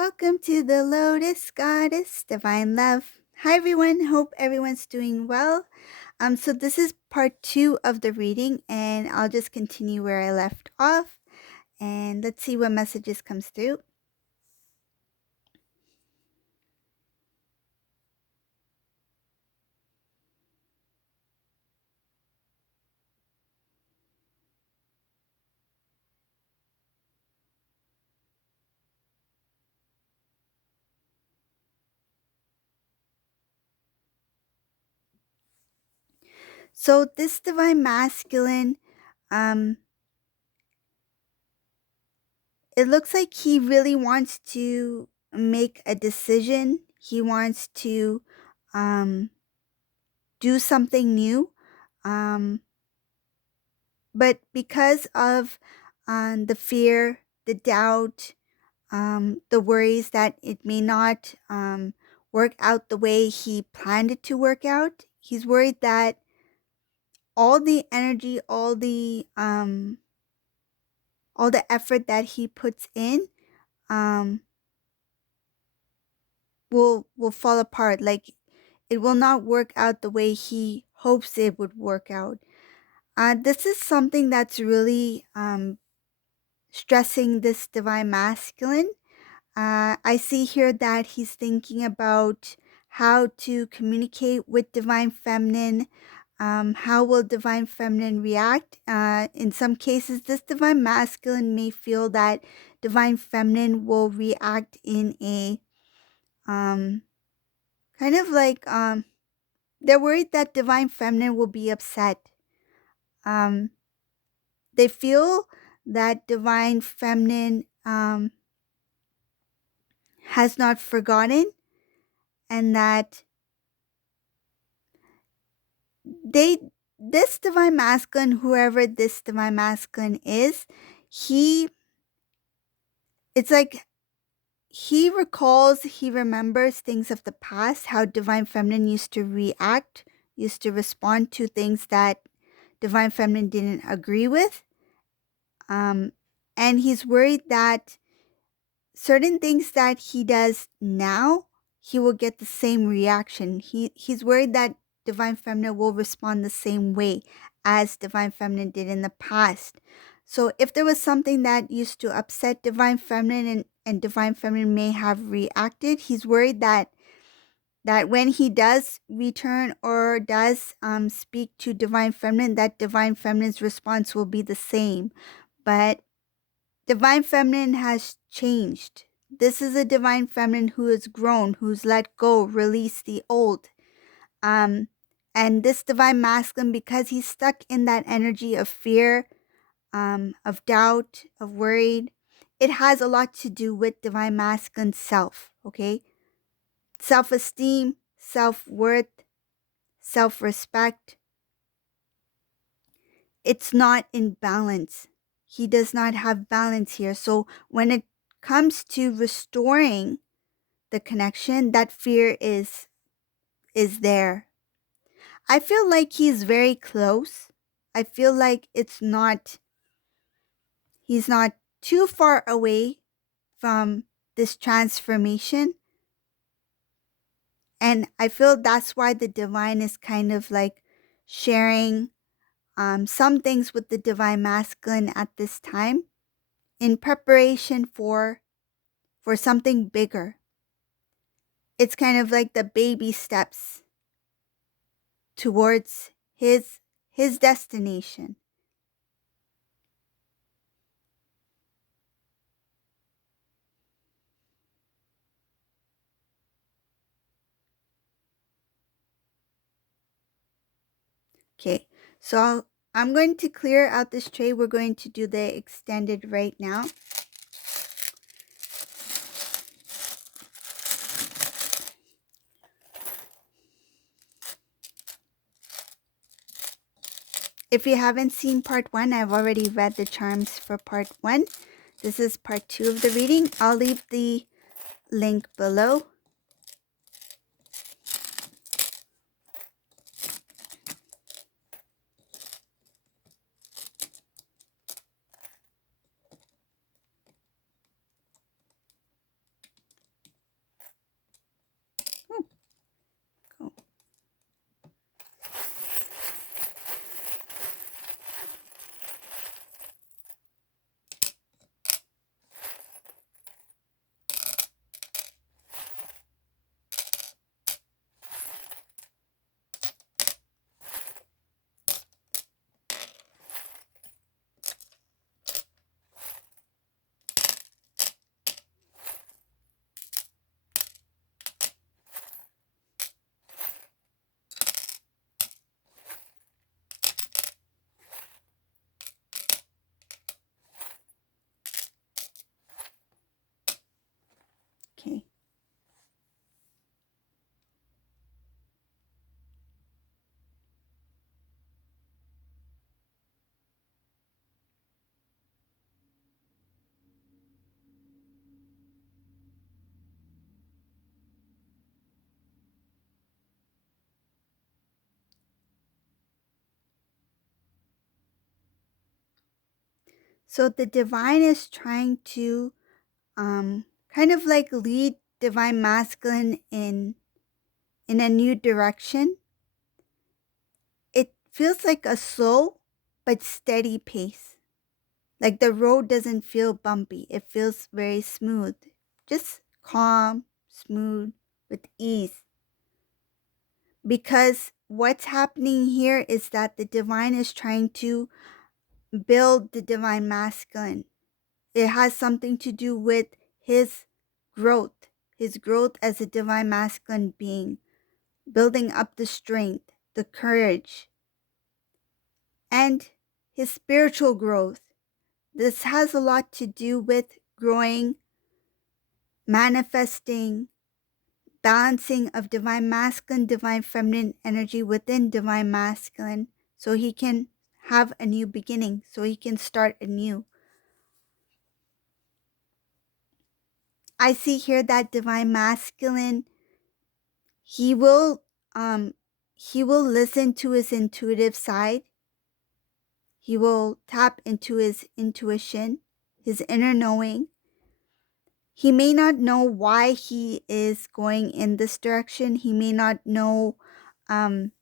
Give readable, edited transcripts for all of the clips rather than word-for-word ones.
Welcome to the Lotus Goddess Divine Love. Hi everyone, hope everyone's doing well. So this is part 2 of the reading and I'll just continue where I left off and let's see what messages comes through. So this divine masculine, it looks like he really wants to make a decision. He wants to do something new. But because of the fear, the doubt, the worries that it may not work out the way he planned it to work out, he's worried that all the energy, all the effort that he puts in um, will fall apart. Like it will not work out the way he hopes it would work out. This is something that's really stressing this divine masculine. I see here that he's thinking about how to communicate with divine feminine. How will divine feminine react? In some cases, this divine masculine may feel that divine feminine will react in a um, kind of like they're worried that divine feminine will be upset. Um, they feel that divine feminine has not forgotten and that they this divine masculine, whoever this divine masculine is, he it's like he remembers things of the past, how divine feminine used to react, used to respond to things that divine feminine didn't agree with. And he's worried that certain things that he does now, he will get the same reaction. He's worried that divine feminine will respond the same way as divine feminine did in the past. So if there was something that used to upset divine feminine and divine feminine may have reacted, he's worried that when he does return or does speak to divine feminine, that divine feminine's response will be the same. But divine feminine has changed. This is a divine feminine who has grown, who's let go, released the old. And this divine masculine, because he's stuck in that energy of fear, of doubt, of worried, it has a lot to do with divine masculine self, okay? Self-esteem, self-worth, self-respect. It's not in balance. He does not have balance here. So when it comes to restoring the connection, that fear is there. I feel like he's very close. I feel like he's not too far away from this transformation. And I feel that's why the divine is kind of like sharing some things with the divine masculine at this time in preparation for something bigger. It's kind of like the baby steps towards his destination. Okay, so I'm going to clear out this tray. We're going to do the extended right now. If you haven't seen part 1, I've already read the charms for part 1. This is part 2 of the reading. I'll leave the link below. So the divine is trying to kind of like lead divine masculine in a new direction. It feels like a slow but steady pace. Like the road doesn't feel bumpy. It feels very smooth. Just calm, smooth, with ease. Because what's happening here is that the divine is trying to build the divine masculine. It has something to do with his growth, his growth as a divine masculine being, building up the strength, the courage, and his spiritual growth. This has a lot to do with growing, manifesting, balancing of divine masculine, divine feminine energy within divine masculine so he can have a new beginning, so he can start anew. I see here that divine masculine, he will um he will listen to his intuitive side. He will tap into his intuition, his inner knowing. He may not know why he is going in this direction. He may not know um,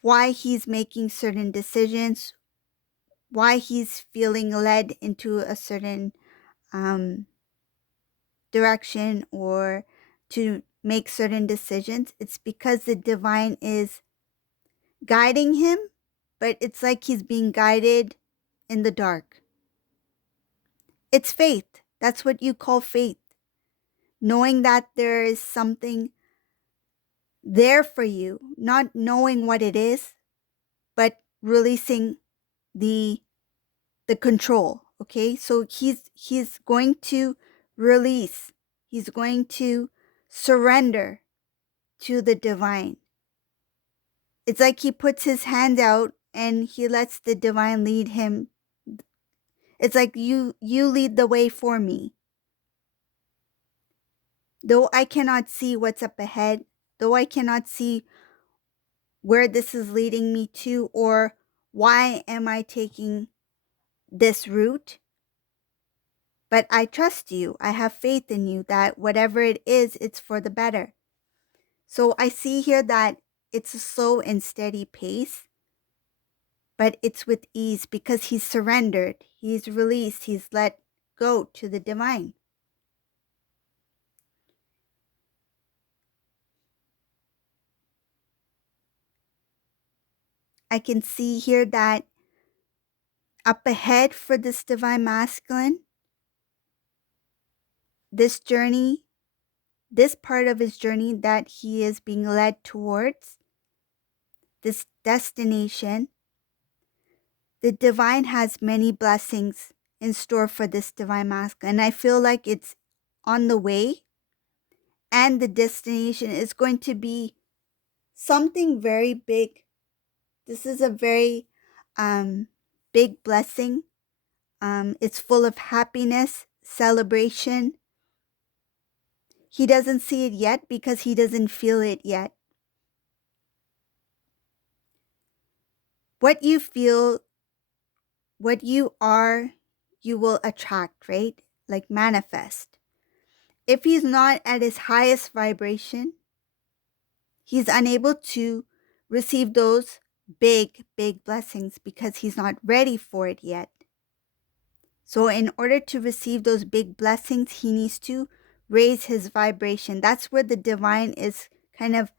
why he's making certain decisions, why he's feeling led into a certain um, direction or to make certain decisions. It's because the divine is guiding him, but it's like he's being guided in the dark. It's faith. That's what you call faith. Knowing that there is something there for you, not knowing what it is, but releasing the control. Okay, so he's going to release, he's going to surrender to the divine. It's like he puts his hand out and he lets the divine lead him. It's like you lead the way for me. Though I cannot see what's up ahead, though I cannot see where this is leading me to or why am I taking this route, but I trust you. I have faith in you that whatever it is, it's for the better. So I see here that it's a slow and steady pace, but it's with ease because he's surrendered, he's released, he's let go to the divine. I can see here that up ahead for this divine masculine, this journey, this part of his journey that he is being led towards, this destination, the divine has many blessings in store for this divine masculine. And I feel like it's on the way and the destination is going to be something very big. This is a very big blessing. It's full of happiness, celebration. He doesn't see it yet because he doesn't feel it yet. What you feel, what you are, you will attract, right? Like manifest. If he's not at his highest vibration, he's unable to receive those big, big blessings because he's not ready for it yet. So in order to receive those big blessings, he needs to raise his vibration. That's where the divine is kind of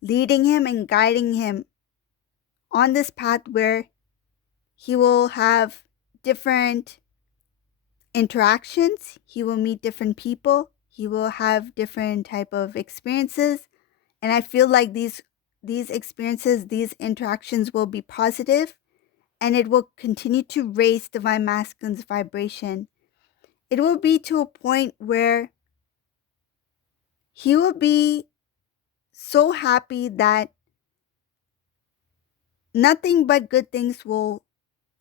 leading him and guiding him on this path where he will have different interactions, he will meet different people, he will have different type of experiences, and I feel like these experiences, these interactions will be positive and it will continue to raise divine masculine's vibration. It will be to a point where he will be so happy that nothing but good things will,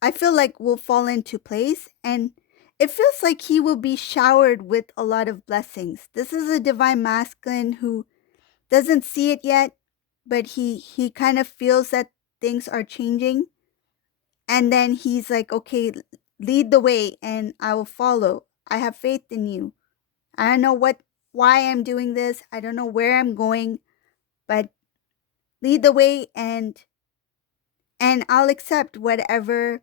I feel like, will fall into place, and it feels like he will be showered with a lot of blessings. This is a divine masculine who doesn't see it yet, but he kind of feels that things are changing. And then he's like, okay, lead the way and I will follow. I have faith in you. I don't know why I'm doing this. I don't know where I'm going, but lead the way and I'll accept whatever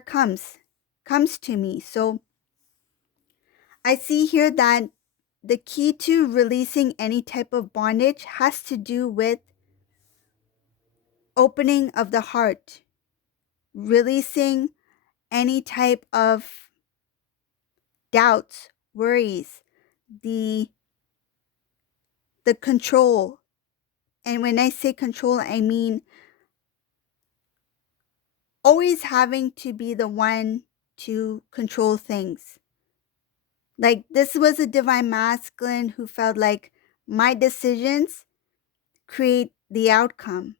comes to me. So I see here that the key to releasing any type of bondage has to do with opening of the heart, releasing any type of doubts, worries, the the control. And when I say control, I mean always having to be the one to control things. Like this was a divine masculine who felt like my decisions create the outcome.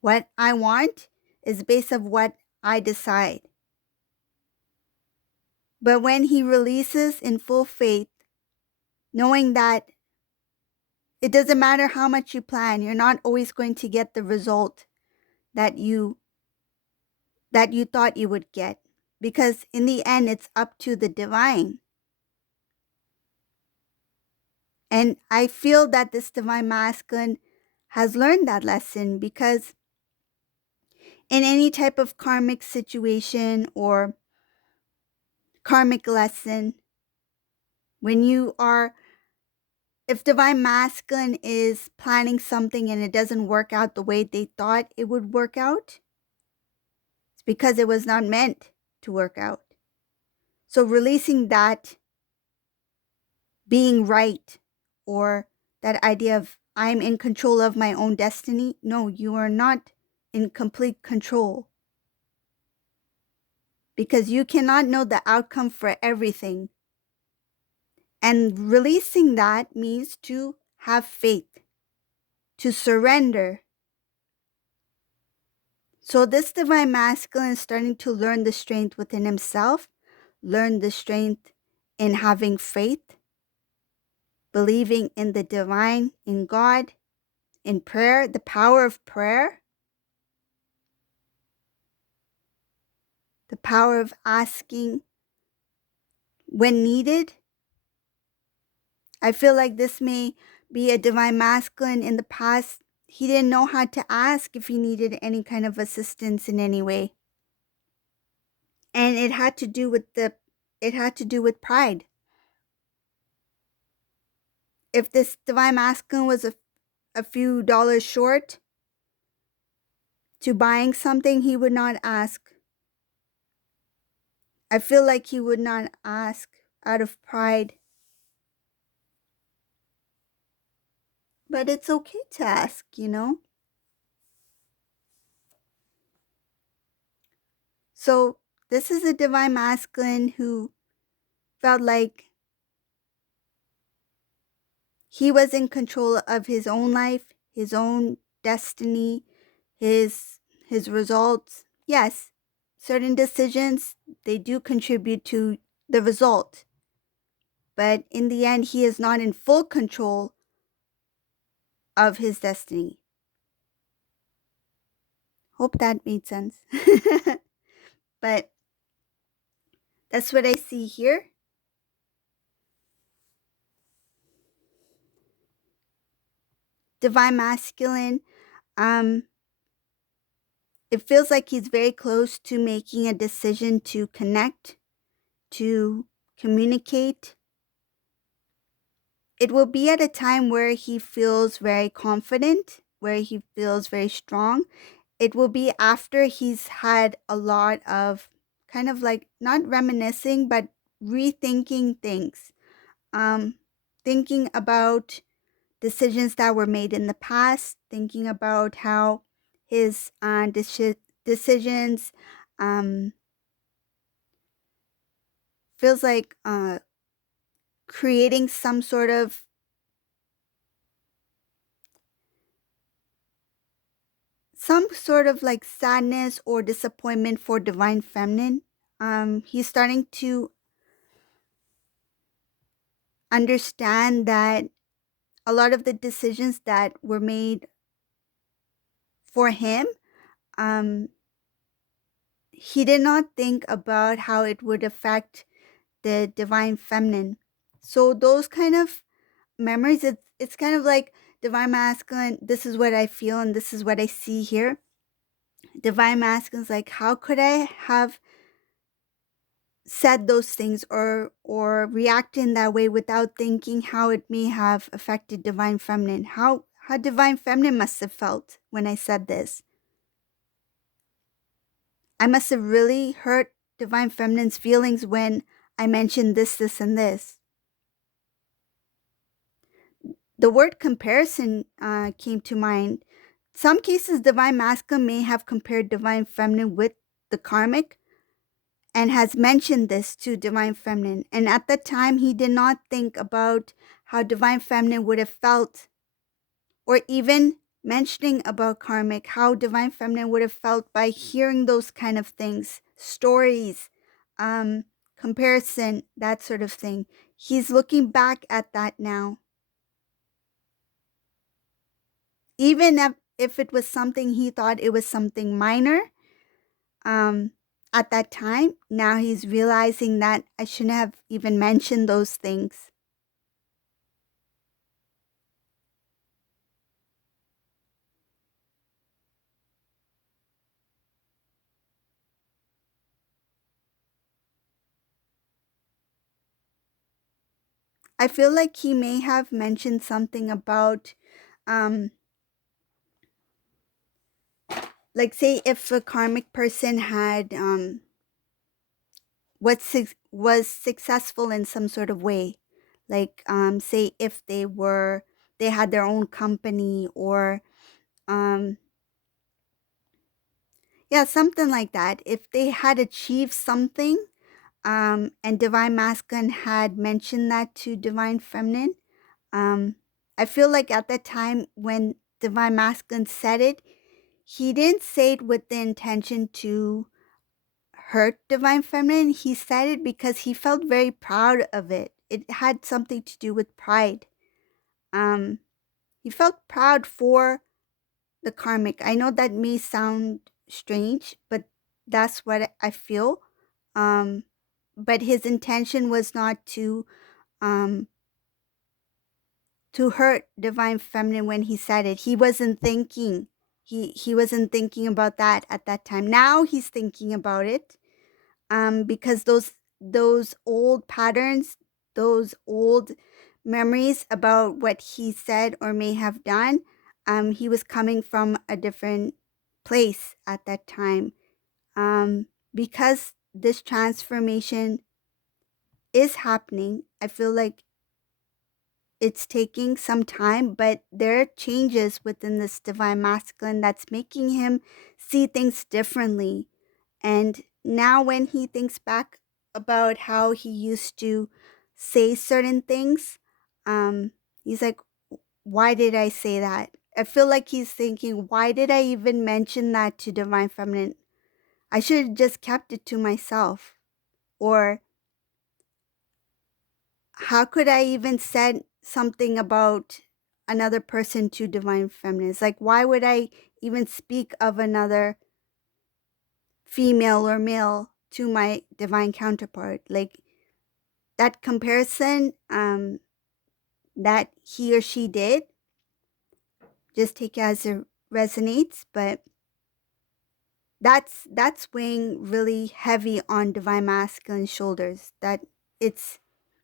What I want is based of what I decide. But when he releases in full faith, knowing that it doesn't matter how much you plan, you're not always going to get the result that you thought you would get, because in the end it's up to the divine. And I feel that this divine masculine has learned that lesson, because in any type of karmic situation or karmic lesson, when you are, if divine masculine is planning something and it doesn't work out the way they thought it would work out, it's because it was not meant to work out. So releasing that being right, or that idea of I'm in control of my own destiny. No, you are not in complete control, because you cannot know the outcome for everything. And releasing that means to have faith, to surrender. So this divine masculine is starting to learn the strength within himself, learn the strength in having faith, believing in the divine, in God, in prayer, the power of prayer, the power of asking when needed. I feel like this may be a divine masculine in the past. He didn't know how to ask if he needed any kind of assistance in any way. And it had to do with pride. If this divine masculine was a few dollars short to buying something, he would not ask. I feel like he would not ask out of pride. But it's okay to ask, you know? So this is a divine masculine who felt like he was in control of his own life, his own destiny, his results. Yes, certain decisions, they do contribute to the result. But in the end, he is not in full control of his destiny. Hope that made sense. But that's what I see here. Divine masculine, it feels like he's very close to making a decision to connect, to communicate. It will be at a time where he feels very confident, where he feels very strong. It will be after he's had a lot of kind of like not reminiscing, but rethinking things. Thinking about decisions that were made in the past, thinking about how his decisions feels like creating some sort of like sadness or disappointment for divine feminine. He's starting to understand that a lot of the decisions that were made for him, he did not think about how it would affect the divine feminine. So those kind of memories, it's kind of like divine masculine, this is what I feel and this is what I see here. Divine masculine is like, how could I have said those things or react in that way without thinking how it may have affected divine feminine? How divine feminine must have felt when I said this. I must have really hurt divine feminine's feelings when I mentioned this, this, and this. The word comparison came to mind. Some cases, divine masculine may have compared divine feminine with the karmic and has mentioned this to divine feminine. And at that time, he did not think about how divine feminine would have felt, or even mentioning about karmic, how divine feminine would have felt by hearing those kind of things, stories, um, comparison, that sort of thing. He's looking back at that now. Even if it was something he thought it was something minor, um, at that time, now he's realizing that I shouldn't have even mentioned those things. I feel like he may have mentioned something about, um, like, say, if a karmic person had was successful in some sort of way, like, say, if they had their own company, or um, yeah, something like that. If they had achieved something, and divine masculine had mentioned that to divine feminine, um, I feel like at that time when divine masculine said it, he didn't say it with the intention to hurt divine feminine. He said it because he felt very proud of it. It had something to do with pride. Um, he felt proud for the karmic. I know that may sound strange, but that's what I feel. Um, but his intention was not um, to hurt divine feminine when he said it. He wasn't thinking. He wasn't thinking about that at that time. Now he's thinking about it. Because those old patterns, those old memories about what he said or may have done, he was coming from a different place at that time. Because this transformation is happening, I feel like it's taking some time, but there are changes within this divine masculine that's making him see things differently. And now, when he thinks back about how he used to say certain things, he's like, why did I say that? I feel like he's thinking, why did I even mention that to divine feminine? I should have just kept it to myself. Or how could I even said something about another person to divine feminine? It's like, why would I even speak of another female or male to my divine counterpart? Like, that comparison, that he or she did, just take it as it resonates, but that's weighing really heavy on divine masculine shoulders. That it's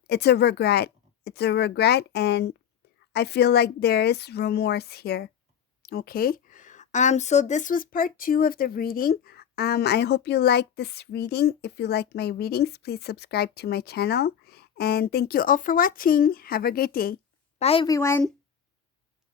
it's a regret. It's a regret, and I feel like there is remorse here. Okay. So this was part 2 of the reading. I hope you liked this reading. If you like my readings, please subscribe to my channel. And thank you all for watching. Have a great day. Bye, everyone.